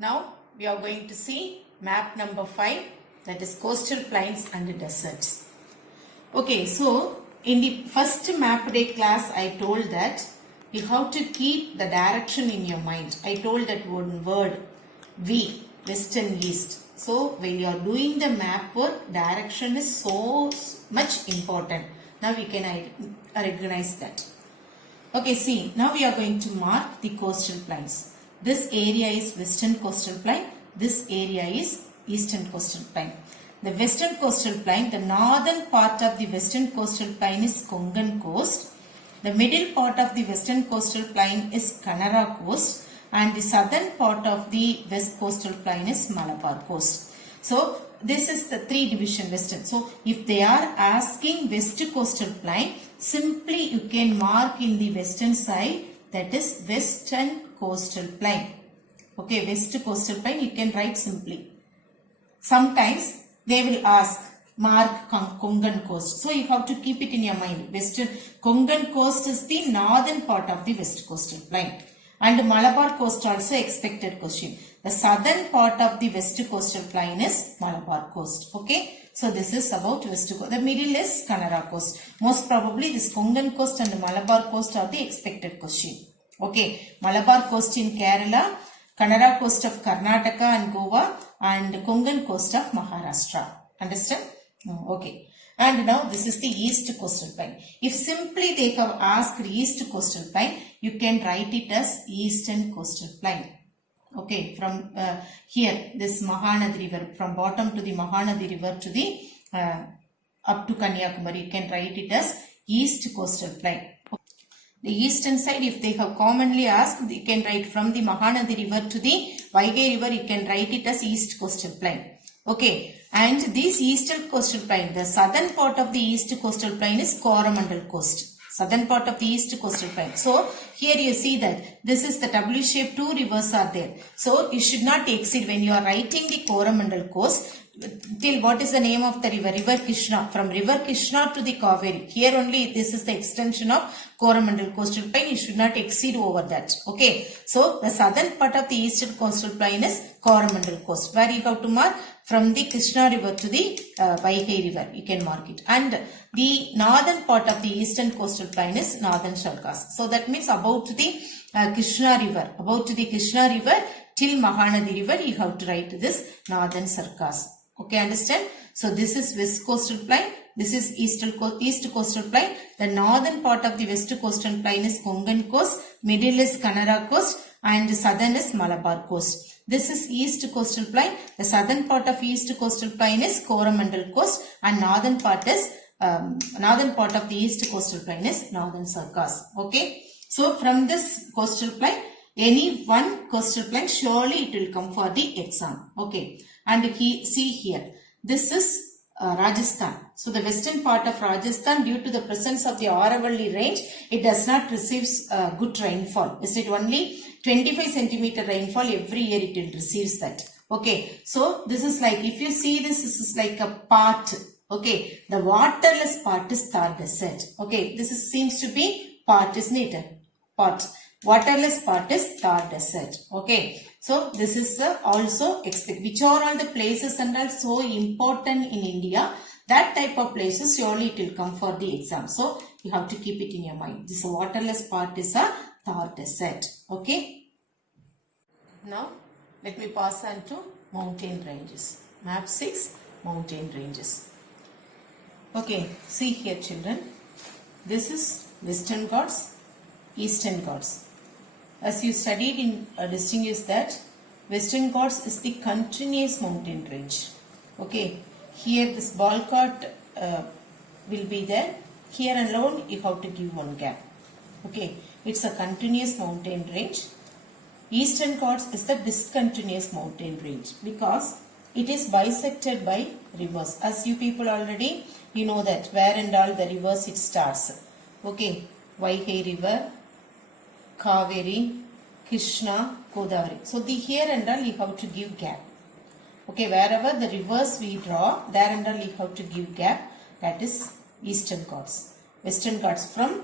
Now we are going to see map number 5, that is coastal plains and deserts. Okay, so in the first map day class I told that you have to keep the direction in your mind. I told that one word V, west and east. So when you are doing the map work, direction is so much important. Now we can recognize that. Okay, see, now we are going to mark the coastal plains. This area is western coastal plain. This area is eastern coastal plain. The western coastal plain, the northern part of the western coastal plain is Konkan coast. The middle part of the western coastal plain is Kannada coast. And the southern part of the west coastal plain is Malabar coast. So this is the three division western. So if they are asking west coastal plain, simply you can mark in the western side, that is western coastal plain. Okay, west coastal plain you can write simply. Sometimes they will ask mark Konkan coast. So you have to keep it in your mind. Western Konkan coast is the northern part of the west coastal plain. And Malabar coast also expected question. The southern part of the west coastal plain is Malabar coast. Okay. So this is about west coast. The middle is Kannada coast. Most probably this Konkan coast and Malabar coast are the expected question. Okay. Malabar coast in Kerala, Kannada coast of Karnataka and Goa, and Konkan coast of Maharashtra. Understand? Okay. And now this is the east coastal plain. If simply they have asked east coastal plain, you can write it as eastern coastal plain. Okay, from here, this Mahanadi river, from bottom to the Mahanadi river to the up to Kanyakumari, you can write it as east coastal plain. The eastern side, if they have commonly asked, you can write from the Mahanadi river to the Vaigai river, you can write it as east coastal plain. Okay, and this eastern coastal plain, the southern part of the east coastal plain is Coromandel Coast. Southern part of the east coastal plain. So here you see that this is the W shape, two rivers are there. So you should not exceed when you are writing the Coromandel Coast till what is the name of the river? River Krishna. From River Krishna to the Kaveri. Here only this is the extension of Coromandel coastal plain. You should not exceed over that. Okay. So the southern part of the eastern coastal plain is Coromandel Coast. Where you have to mark from the Krishna river to the Vaigai river. You can mark it. And the northern part of the eastern coastal plain is Northern Sarkas. So that means about the Krishna river. About the Krishna river till Mahanadi river, you have to write this Northern Sarkas. Okay, understand? So this is west coastal plain. This is east coastal plain. The northern part of the west coastal plain is Konkan coast. Middle is Kannada coast. And the southern is Malabar coast. This is east coastal plain. The southern part of east coastal plain is Coromandel coast. And northern part of the east coastal plain is Northern Sarkas. Okay. So from this coastal plain, any one coastal plain, surely it will come for the exam. Okay. And see here, this is Rajasthan. So the western part of Rajasthan, due to the presence of the Aravalli range, it does not receive good rainfall. Is it only 25 centimeter rainfall every year it will receives that. Okay. So this is like, if you see this is like a part. Okay. The waterless part is Thar Desert. Okay. This seems to be part, isn't it? Part. Waterless part is Thar Desert. Okay. So this is also expect, which are all the places and are so important in India. That type of places surely it will come for the exam. So you have to keep it in your mind. This waterless part is a Thar Desert. Okay. Now let me pass on to mountain ranges. Map 6, mountain ranges. Okay. See here children. This is Western Ghats, Eastern Ghats. As you studied in distinguish that Western Ghats is the continuous mountain range. Okay. Here this ball chart will be there. Here alone you have to give one gap. Okay. It's a continuous mountain range. Eastern Ghats is the discontinuous mountain range because it is bisected by rivers. As you people already, you know that where and all the rivers it starts. Okay. Vaigai river, Kaveri, Krishna, Godavari. So the here and all you have to give gap. Okay, wherever the rivers we draw, there and all you have to give gap. That is Eastern Ghats. Western Ghats from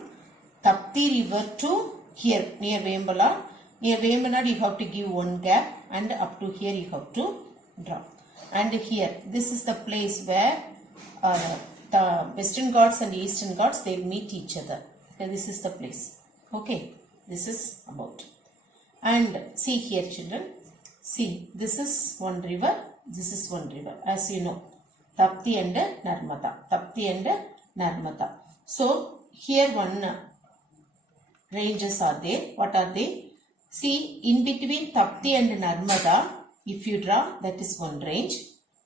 Tapti river to here near Vembala Near Vembanad you have to give one gap, and up to here you have to draw. And here, this is the place where the Western Ghats and Eastern Ghats, they meet each other. Okay, this is the place. Okay, this is about. And see here children, see, this is one river, this is one river, as you know, Tapti and Narmada, Tapti and Narmada. So here one ranges are there. What are they? See, in between Tapti and Narmada, if you draw, that is one range.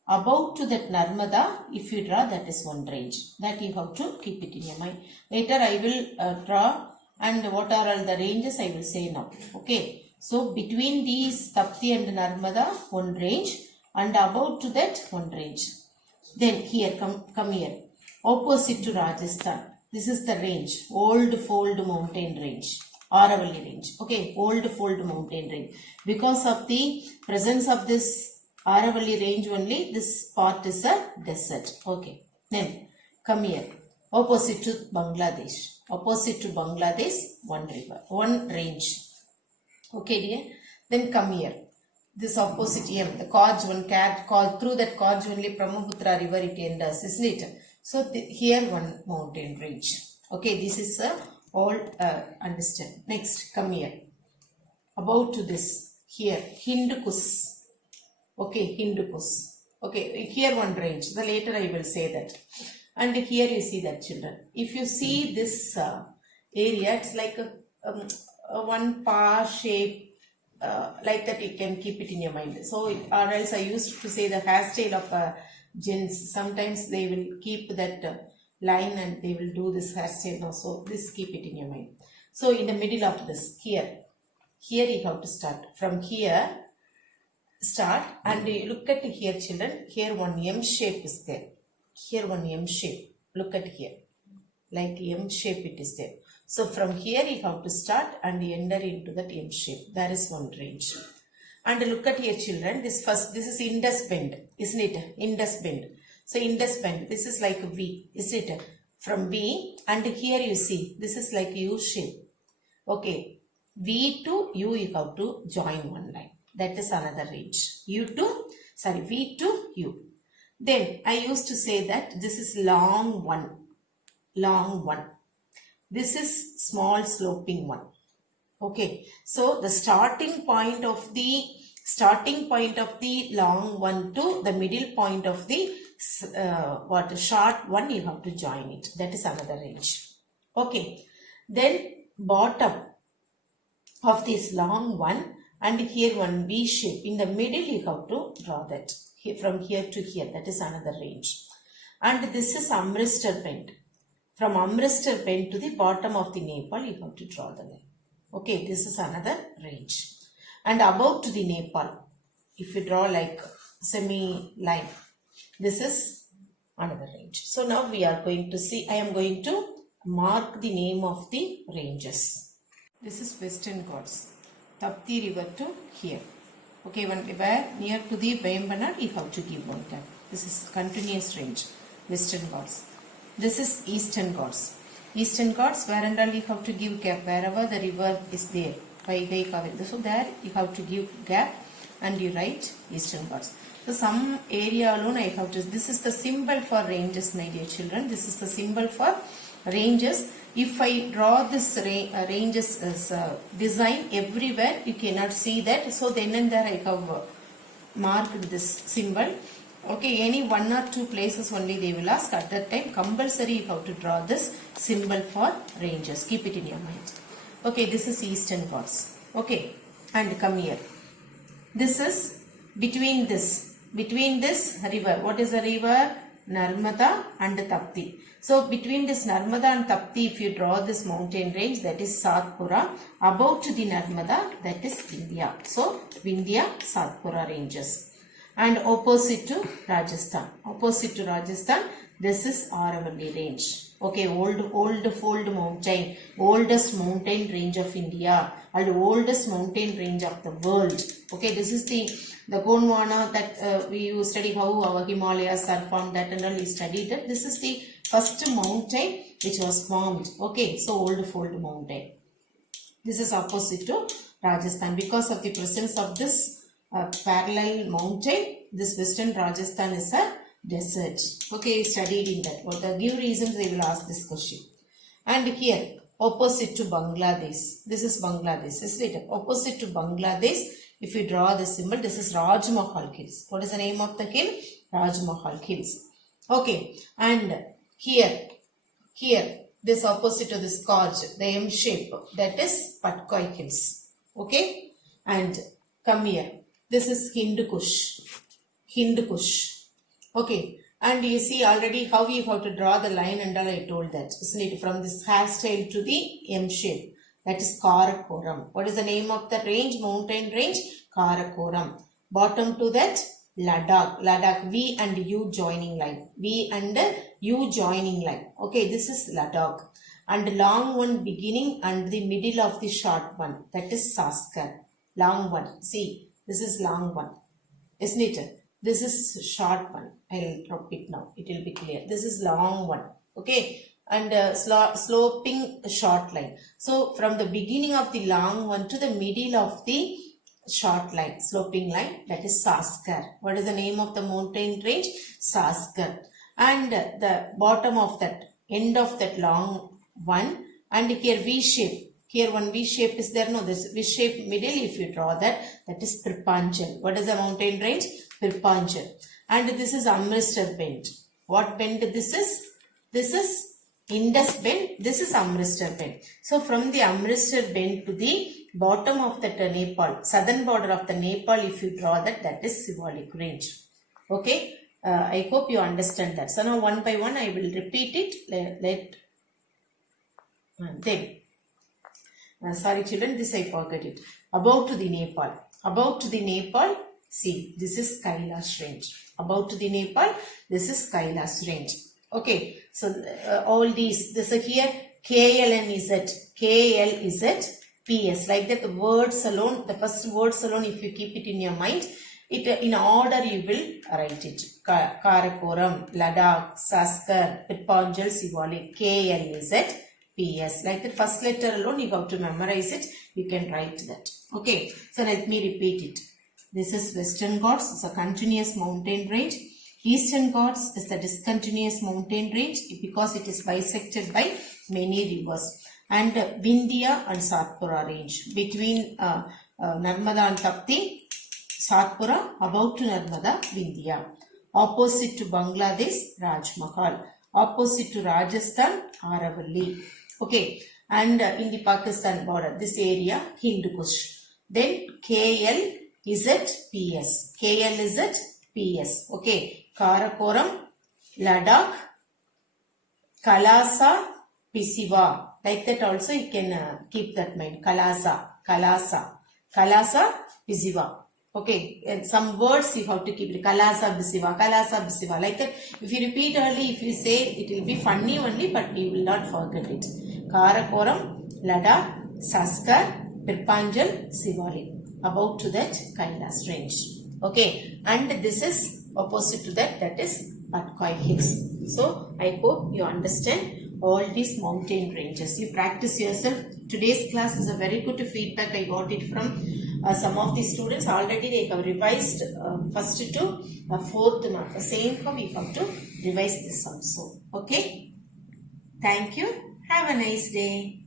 Above to that Narmada, if you draw, that is one range. That you have to keep it in your mind. Later I will draw, and what are all the ranges I will say now. Okay. So between these Tapti and Narmada, one range, and above to that one range. Then here, come here. Opposite to Rajasthan. This is the range. Old Fold Mountain Range. Aravalli Range. Okay. Old Fold Mountain Range. Because of the presence of this Aravalli Range only, this part is a desert. Okay. Then come here. Opposite to Bangladesh. Opposite to Bangladesh, one river. One range. Okay dear. Then come here. This opposite M, the Kaj one cat, through that Kaj only Brahmaputra river it enters, isn't it? So here one mountain range. Okay, this is all understand. Next, come here. About to this, here, Hindu Kush. Okay, Hindu Kush. Okay, here one range. The later I will say that. And here you see that children. If you see this area, it's like a one par shape. Like that you can keep it in your mind. So or else I used to say the hairstyle of gents. Sometimes they will keep that line and they will do this hairstyle now. So this keep it in your mind. So in the middle of this, here you have to start. From here, start, and you look at here children. Here one M shape is there. Here one M shape. Look at here. Like M shape it is there. So from here you have to start and enter into that M shape. There is one range. And look at here children. This is Indus bend, isn't it? Indus bend. So Indus bend. This is like V, isn't it? From V, and here you see this is like U shape. Okay. V to U you have to join one line. That is another range. V to U. Then I used to say that this is long one. Long one. This is small sloping one. Okay. So the starting point of the long one to the middle point of the short one, you have to join it. That is another range. Okay. Then bottom of this long one, and here one V shape. In the middle you have to draw that. Here, from here to here. That is another range. And this is Amritsar bend. From Amritsar bend to the bottom of the Nepal, you have to draw the line. Okay, this is another range. And above to the Nepal, if you draw like semi-line, this is another range. So now we are going to see, I am going to mark the name of the ranges. This is Western Ghats, Tapti river to here. Okay, one river near to the Vembanad, you have to give one gap. This is continuous range, Western Ghats. This is Eastern Ghats. Eastern Ghats, where and all you have to give gap, wherever the river is there. So there you have to give gap and you write Eastern Ghats. So some area alone I have to, this is the symbol for ranges, my dear children. This is the symbol for ranges. If I draw this ranges as design everywhere, you cannot see that. So then and there I have marked this symbol. Okay, any one or two places only they will ask. At that time, compulsory you have to draw this symbol for ranges. Keep it in your mind. Okay, this is Eastern Ghats. Okay, and come here. This is between this river. What is the river? Narmada and Tapti. So between this Narmada and Tapti, if you draw this mountain range, that is Satpura. Above to the Narmada, that is Vindhya. So Vindhya, Satpura ranges. And opposite to Rajasthan. Opposite to Rajasthan, this is Aravalli range. Okay, old fold mountain, oldest mountain range of India and oldest mountain range of the world. Okay, this is the Gondwana that we study how our Himalayas are formed, that and all we studied that. This is the first mountain which was formed. Okay, so old fold mountain. This is opposite to Rajasthan. Because of the presence of this parallel mountain, this western Rajasthan is a desert. Okay, studied in that. What the give reasons they will ask this question. And here, opposite to Bangladesh. This is Bangladesh. Is it opposite to Bangladesh? If you draw the symbol, this is Raj Mahal Hills. What is the name of the hill? Raj Mahal Hills. Okay, and here, this opposite to this Kaj, the M shape, that is Patkoi Hills. Okay, and come here. This is Hindu Kush. Okay, and you see already how you have to draw the line and all I told that. Isn't it? From this hairstyle to the M shape. That is Karakoram. What is the name of the range? Mountain range? Karakoram. Bottom to that? Ladakh. V and U joining line. V and U joining line. Okay, this is Ladakh. And long one beginning and the middle of the short one. That is Saskar. Long one. See, this is long one. Isn't it? This is short one. I will drop it now. It will be clear. This is long one. Okay. And sloping short line. So from the beginning of the long one to the middle of the short line, sloping line, that is Saskar. What is the name of the mountain range? Saskar. And the bottom of that, end of that long one, and here V shape. Here one V shape is there. No, this V shape middle, if you draw that, that is Pirpanchal. What is the mountain range? Pirpanchal. And this is Amritsar bend. What bend this is? This is Indus bend. This is Amritsar bend. So from the Amritsar bend to the bottom of that Nepal, southern border of the Nepal, if you draw that, that is symbolic range. Okay. I hope you understand that. So now one by one I will repeat it. Sorry children, this I forgot it. About to the Nepal. About to the Nepal. See, this is Kailash range. About to the Nepal, this is Kailash range. Okay, so all these, this is here, KL is at PS. Like that, the words alone, the first words alone, if you keep it in your mind, it in order you will write it. Karakoram, Ladakh, Saskar, Pirpanchal, Sivalik, KL is at PS. Like the first letter alone, you have to memorize it. You can write that. Okay, so let me repeat it. This is Western Ghats, it's a continuous mountain range. Eastern Ghats is the discontinuous mountain range because it is bisected by many rivers. And Vindhya and Satpura range. Between Narmada and Tapti, Satpura, about to Narmada, Vindhya. Opposite to Bangladesh, Rajmahal. Opposite to Rajasthan, Aravalli. Okay. And in the Pakistan border, this area, Hindu Kush. Then KL is at PS. KL is at PS. Okay. Karakoram, Ladakh, Kalasa, Pisiva. Like that also you can keep that mind. Kalasa, Pisiva. Okay. And some words you have to keep it. Kalasa, Pisiva. Like that. If you repeat early, if you say, it will be funny only, but you will not forget it. Karakoram, Ladakh, Saskar, Pirpanchal, Sivalik. About to that Kailash range. Okay. And this is opposite to that, that is Patkoi Hills. So, I hope you understand all these mountain ranges. You practice yourself. Today's class is a very good feedback. I got it from some of the students. Already they have revised first to fourth mark. The same how we have to revise this also. Okay. Thank you. Have a nice day.